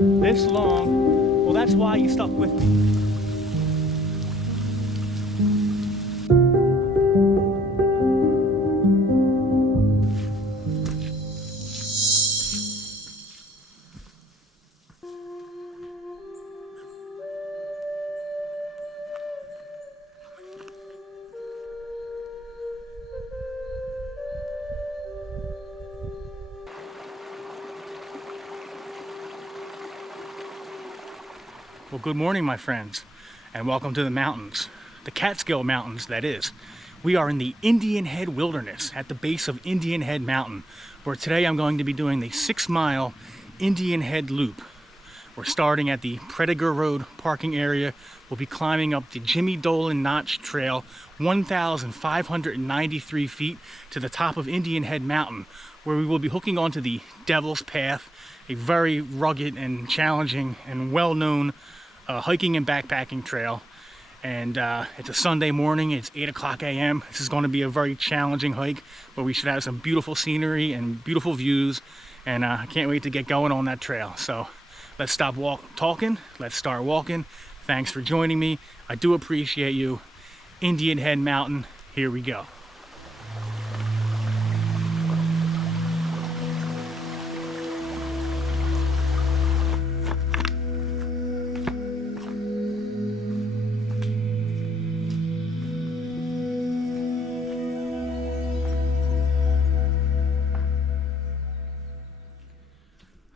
this long. Well, that's why you stuck with me. Well, good morning, my friends, and welcome to the mountains. The Catskill Mountains, that is. We are in the Indian Head Wilderness at the base of Indian Head Mountain, where today I'm going to be doing the 6-mile Indian Head Loop. We're starting at the Prediger Road parking area. We'll be climbing up the Jimmy Dolan Notch Trail, 1,593 feet to the top of Indian Head Mountain, where we will be hooking onto the Devil's Path, a very rugged and challenging and well-known hiking and backpacking trail. And it's a Sunday morning, it's 8 a.m. This is going to be a very challenging hike, but we should have some beautiful scenery and beautiful views, and I can't wait to get going on that trail. So let's stop talking, let's start walking. Thanks for joining me. I do appreciate you. Indian Head Mountain, here we go.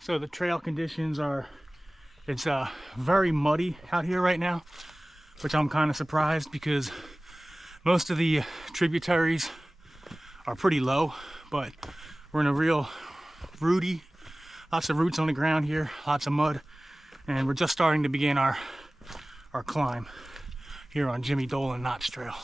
So the trail conditions are, it's very muddy out here right now, which I'm kind of surprised because most of the tributaries are pretty low, but we're in a real rooty, lots of roots on the ground here, lots of mud, and we're just starting to begin our climb here on Jimmy Dolan Notch Trail.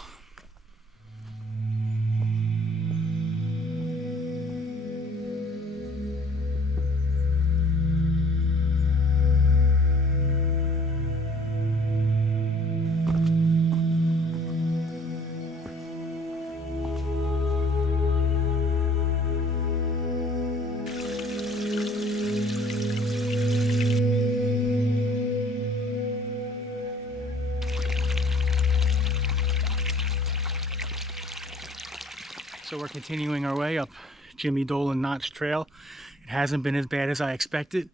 So we're continuing our way up Jimmy Dolan Notch Trail. It hasn't been as bad as I expected.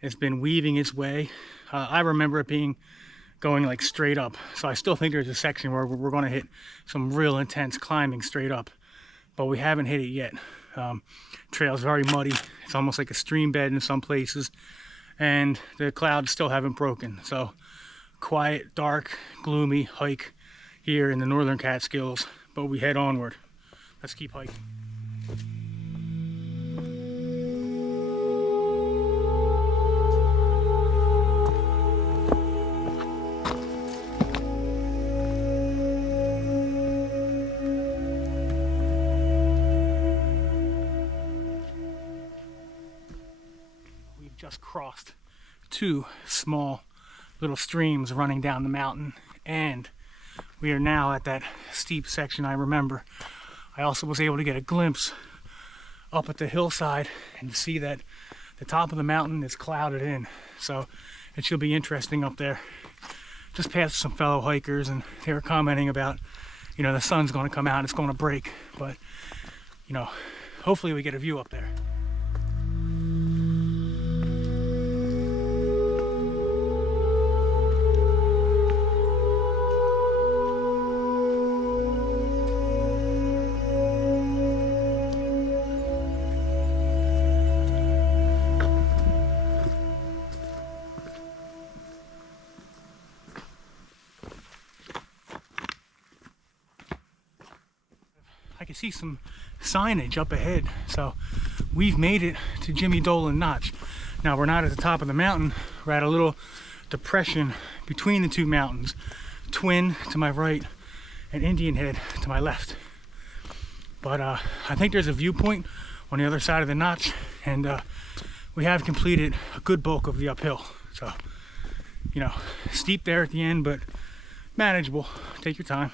It's been weaving its way. I remember it going like straight up. So I still think there's a section where we're going to hit some real intense climbing straight up, but we haven't hit it yet. Trail's very muddy. It's almost like a stream bed in some places, and the clouds still haven't broken. So quiet, dark, gloomy hike here in the Northern Catskills, but we head onward. Let's keep hiking. We've just crossed 2 small little streams running down the mountain, and we are now at that steep section I remember. I also was able to get a glimpse up at the hillside and see that the top of the mountain is clouded in. So it should be interesting up there. Just passed some fellow hikers and they were commenting about, you know, the sun's going to come out, it's going to break. But, you know, hopefully we get a view up there. I can see some signage up ahead, so we've made it to Jimmy Dolan Notch. Now we're not at the top of the mountain, we're at a little depression between the 2 mountains, Twin to my right and Indian Head to my left. But I think there's a viewpoint on the other side of the notch, and we have completed a good bulk of the uphill. So, you know, steep there at the end, but manageable. Take your time.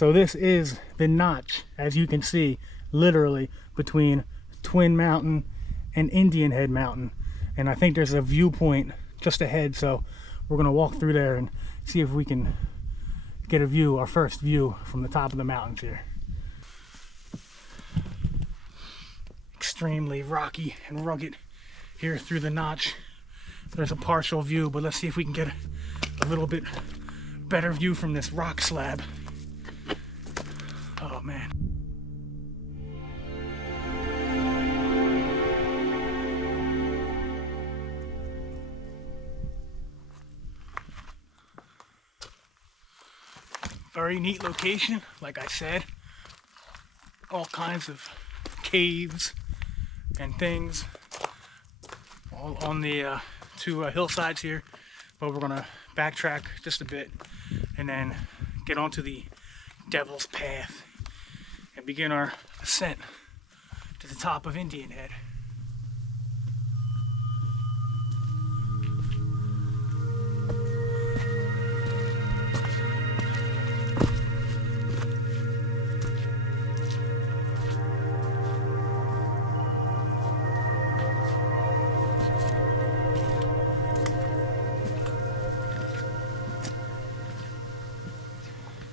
So this is the notch, as you can see, literally between Twin Mountain and Indian Head Mountain. And I think there's a viewpoint just ahead, so we're gonna walk through there and see if we can get a view, our first view from the top of the mountains here. Extremely rocky and rugged here through the notch. There's a partial view, but let's see if we can get a little bit better view from this rock slab. Oh man. Very neat location, like I said. All kinds of caves and things all on the two hillsides here, but we're gonna backtrack just a bit and then get onto the Devil's Path and begin our ascent to the top of Indian Head.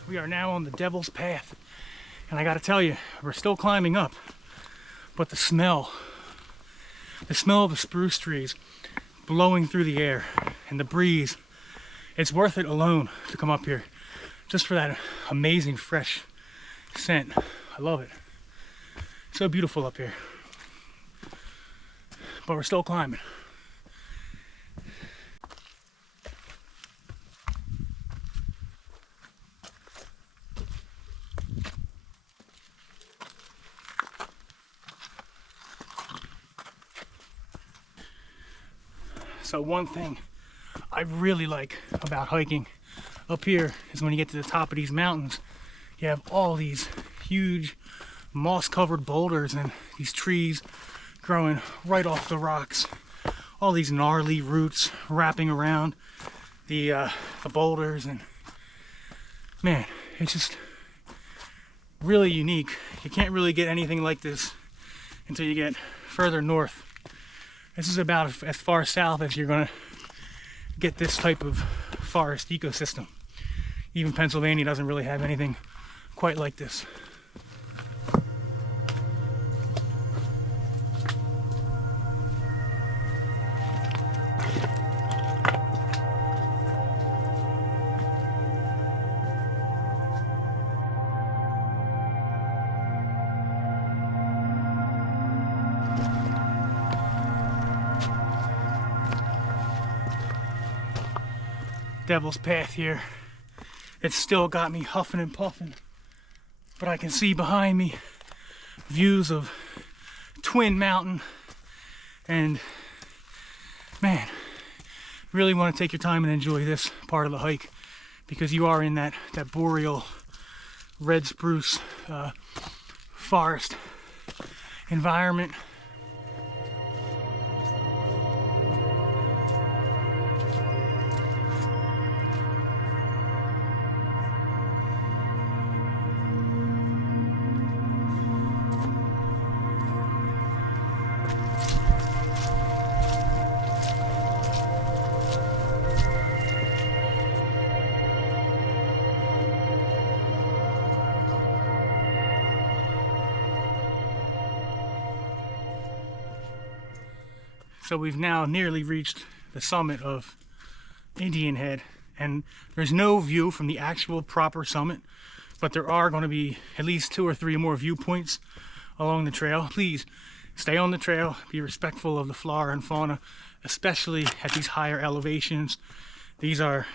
We are now on the Devil's Path, and I gotta tell you, we're still climbing up, but the smell of the spruce trees blowing through the air and the breeze, it's worth it alone to come up here just for that amazing fresh scent. I love it. So beautiful up here, but we're still climbing. So one thing I really like about hiking up here is when you get to the top of these mountains, you have all these huge moss-covered boulders and these trees growing right off the rocks. All these gnarly roots wrapping around the boulders, and man, it's just really unique. You can't really get anything like this until you get further north. This is about as far south as you're gonna get this type of forest ecosystem. Even Pennsylvania doesn't really have anything quite like this. Devil's Path here. It's still got me huffing and puffing, but I can see behind me views of Twin Mountain, and man, really want to take your time and enjoy this part of the hike, because you are in that boreal red spruce forest environment. So we've now nearly reached the summit of Indian Head, and there's no view from the actual proper summit, but there are going to be at least 2 or 3 more viewpoints along the trail. Please stay on the trail, be respectful of the flora and fauna, especially at these higher elevations. These are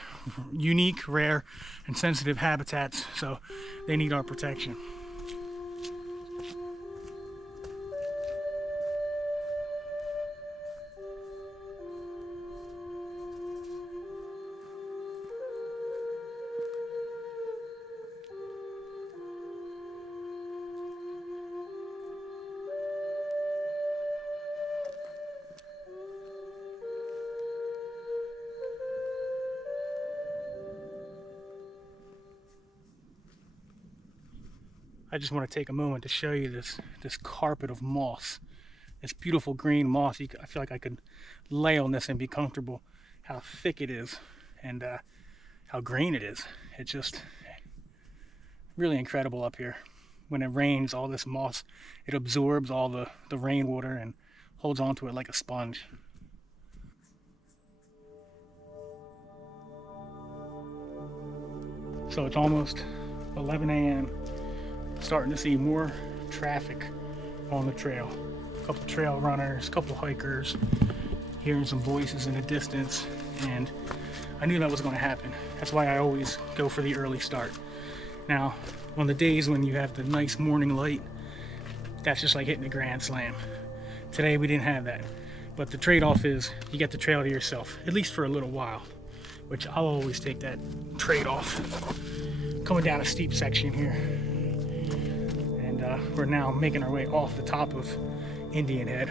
unique, rare, and sensitive habitats, so they need our protection. I just want to take a moment to show you this carpet of moss. This beautiful green moss. I feel like I could lay on this and be comfortable. How thick it is and how green it is. It's just really incredible up here. When it rains, all this moss, it absorbs all the rainwater and holds onto it like a sponge. So it's almost 11 a.m. Starting to see more traffic on the trail. A couple trail runners, a couple hikers, hearing some voices in the distance, and I knew that was going to happen. That's why I always go for the early start. Now, on the days when you have the nice morning light, that's just like hitting a grand slam. Today we didn't have that, but the trade-off is you get the trail to yourself, at least for a little while, which I'll always take that trade-off. Coming down a steep section here, and we're now making our way off the top of Indian Head.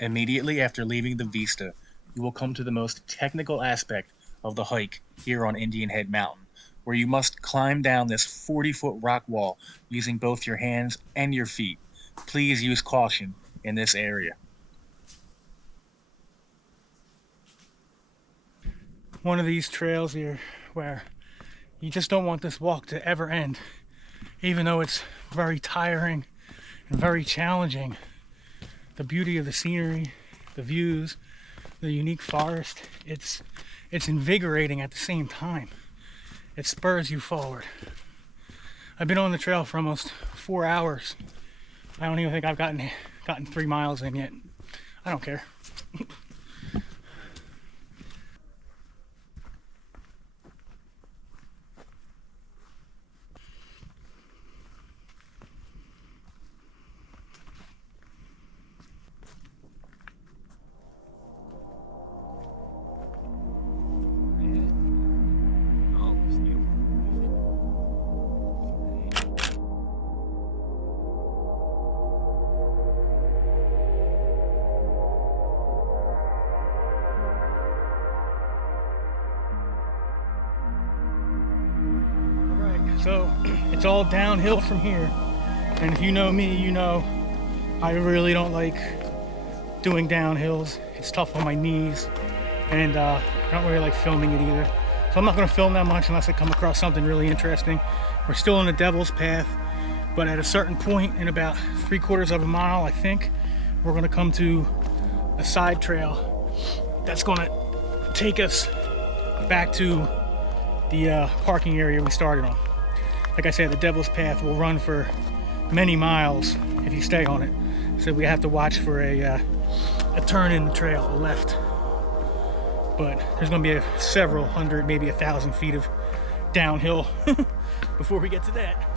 Immediately after leaving the vista, you will come to the most technical aspect of the hike here on Indian Head Mountain, where you must climb down this 40-foot rock wall using both your hands and your feet. Please use caution in this area. One of these trails here where you just don't want this walk to ever end, even though it's very tiring and very challenging. The beauty of the scenery, the views, the unique forest, it's invigorating at the same time. It spurs you forward. I've been on the trail for almost 4 hours. I don't even think I've gotten 3 miles in yet. I don't care. So it's all downhill from here, and if you know me, you know I really don't like doing downhills. It's tough on my knees, and I don't really like filming it either. So I'm not going to film that much unless I come across something really interesting. We're still on the Devil's Path, but at a certain point in about 3/4 of a mile, I think, we're going to come to a side trail that's going to take us back to the parking area we started on. Like I said, the Devil's Path will run for many miles if you stay on it. So we have to watch for a turn in the trail, a left. But there's going to be several hundred, maybe 1,000 feet of downhill before we get to that.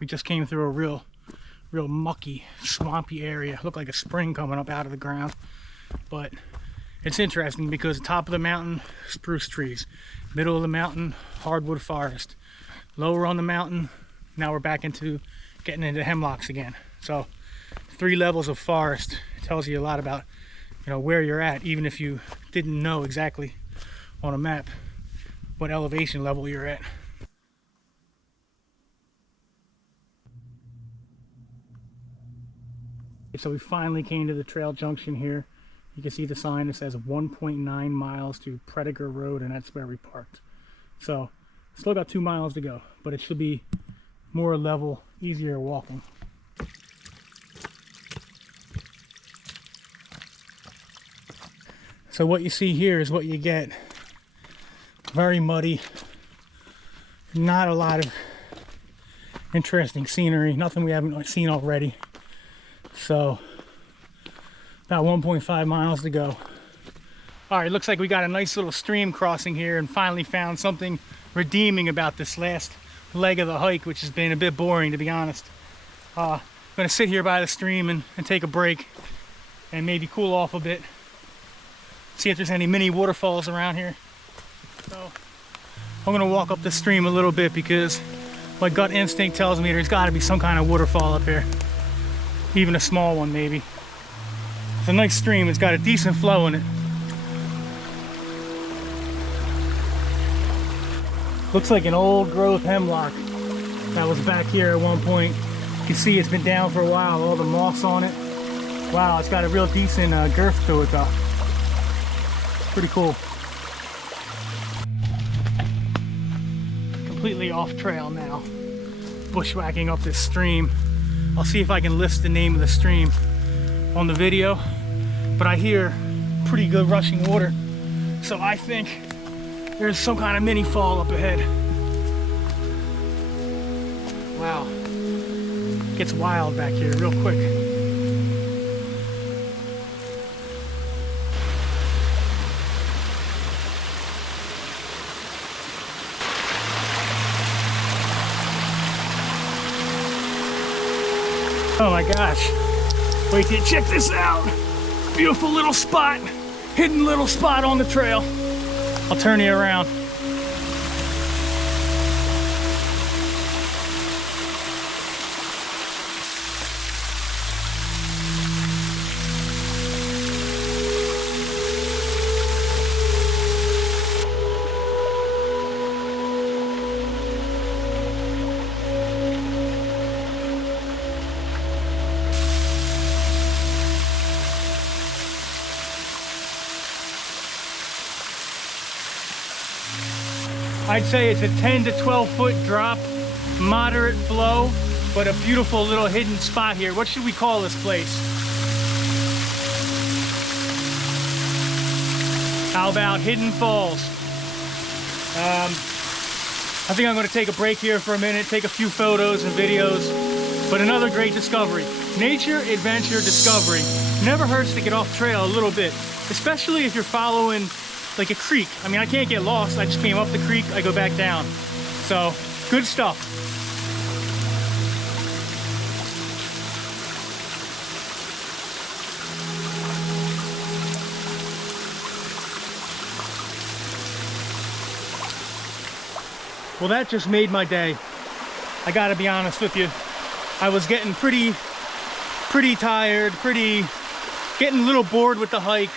We just came through a real mucky, swampy area. Looked like a spring coming up out of the ground. But it's interesting because the top of the mountain, spruce trees. Middle of the mountain, hardwood forest. Lower on the mountain, now we're back into getting into hemlocks again. So 3 levels of forest. It tells you a lot about, you know, where you're at, even if you didn't know exactly on a map what elevation level you're at. So we finally came to the trail junction here. You can see the sign that says 1.9 miles to Prediger Road, and that's where we parked. So still got 2 miles to go, but it should be more level, easier walking. So what you see here is what you get. Very muddy. Not a lot of interesting scenery. Nothing we haven't seen already. So about 1.5 miles to go. All right, looks like we got a nice little stream crossing here and finally found something redeeming about this last leg of the hike, which has been a bit boring, to be honest. I'm gonna sit here by the stream and take a break and maybe cool off a bit. See if there's any mini waterfalls around here. So I'm gonna walk up the stream a little bit because my gut instinct tells me there's gotta be some kind of waterfall up here. Even a small one, maybe. It's a nice stream, it's got a decent flow in it. Looks like an old growth hemlock that was back here at one point. You can see it's been down for a while, all the moss on it. Wow, it's got a real decent girth to it though. Pretty cool. Completely off trail now. Bushwhacking up this stream. I'll see if I can list the name of the stream on the video, but I hear pretty good rushing water. So I think there's some kind of mini fall up ahead. Wow. Gets wild back here real quick. Oh my gosh. Wait till you check this out. Beautiful little spot. Hidden little spot on the trail. I'll turn you around. I'd say it's a 10 to 12 foot drop, moderate flow, but a beautiful little hidden spot here. What should we call this place? How about Hidden Falls? I think I'm going to take a break here for a minute, take a few photos and videos, but another great discovery. Nature, adventure, discovery. Never hurts to get off trail a little bit, especially if you're following like a creek. I mean, I can't get lost. I just came up the creek, I go back down. So, good stuff. Well, that just made my day. I gotta be honest with you. I was getting pretty tired, getting a little bored with the hike,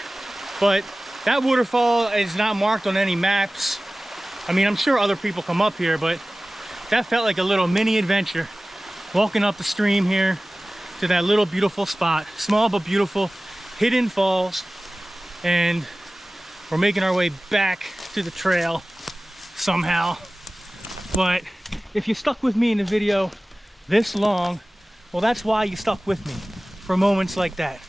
but that waterfall is not marked on any maps. I mean, I'm sure other people come up here, but that felt like a little mini adventure. Walking up the stream here to that little beautiful spot. Small but beautiful, Hidden Falls. And we're making our way back to the trail somehow. But if you stuck with me in the video this long, well, that's why you stuck with me, for moments like that.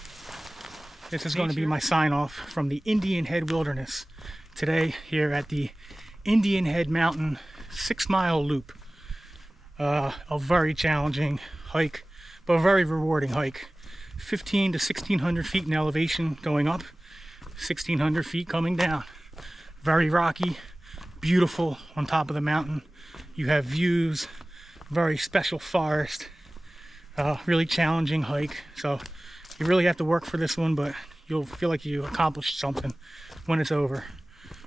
This is going to be my sign off from the Indian Head Wilderness today here at the Indian Head Mountain 6-mile loop. A very challenging hike, but a very rewarding hike. 15 to 1600 feet in elevation going up, 1600 feet coming down. Very rocky, beautiful on top of the mountain. You have views, very special forest, really challenging hike. So you really have to work for this one, but you'll feel like you accomplished something when it's over.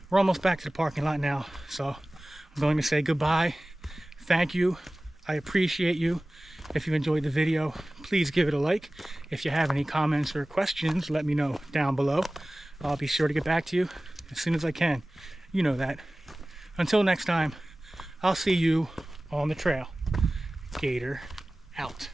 We're almost back to the parking lot now, so I'm going to say goodbye. Thank you. I appreciate you. If you enjoyed the video, please give it a like. If you have any comments or questions, let me know down below. I'll be sure to get back to you as soon as I can. You know that. Until next time, I'll see you on the trail. Gator out.